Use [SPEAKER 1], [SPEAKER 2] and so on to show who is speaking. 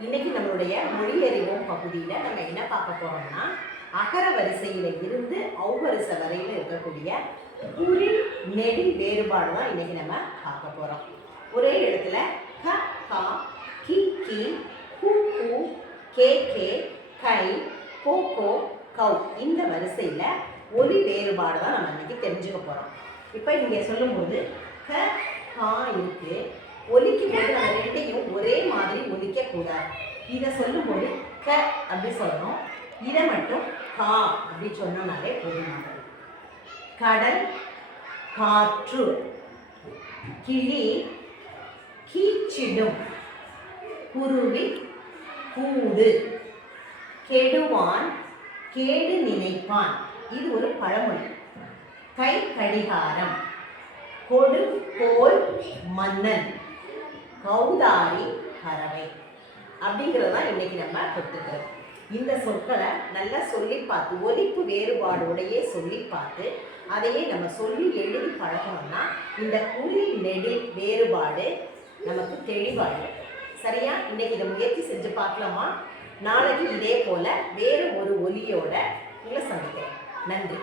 [SPEAKER 1] இன்னைக்கு நம்மளுடைய மொழியறிவோம் பகுதியில் நம்ம என்ன பார்க்க போறோம்னா அகர வரிசையில இருந்து அவ்வரிசை வரையில இருக்கக்கூடிய குறி நெடி வேறுபாடு தான் இன்னைக்கு நம்ம பார்க்க போறோம். ஒரே இடத்துல க கா கி கி கு கு கே கே கை கோ கோ கௌ இந்த வரிசையில் ஒலி வேறுபாடு தான் நம்ம இன்னைக்கு தெரிஞ்சுக்க போகிறோம் இப்போ இங்கே சொல்லும்போது க கா இருக்குது ஒலிக்கும் போது நம்ம ரெண்டையும் ஒரே மாதிரி ஒலிக்க இதை சொல்லும்போது க அப்படி சொல்லணும். இதை மட்டும் கா அப்படி சொன்னோம்னாலே போதுமானது. கடல் காற்று கிளி கீச்சிடும். குருவி கூடு. கெடுவான் கேடு நினைப்பான். இது ஒரு பழமொழி. கை கடிகாரம். கொடு கோல் மன்னன். கௌதாரி பறவை. அப்படிங்கிறது தான் இன்னைக்கு நம்ம கொடுத்துருக்கிறோம் இந்த சொற்களை நல்லா சொல்லி பார்த்து ஒலிப்பு வேறுபாடோடையே சொல்லி பார்த்து அதையே நம்ம சொல்லி எழுதி பழகணும்னா இந்த குளிர் நெடில் வேறுபாடு நமக்கு தெளிவாயிடும். சரியா? இன்னைக்கு இதை முயற்சி செஞ்சு பார்க்கலாமா? நாளைக்கு இதே போல வேறு ஒரு ஒலியோட உங்களை சந்திக்கிறேன். நன்றி.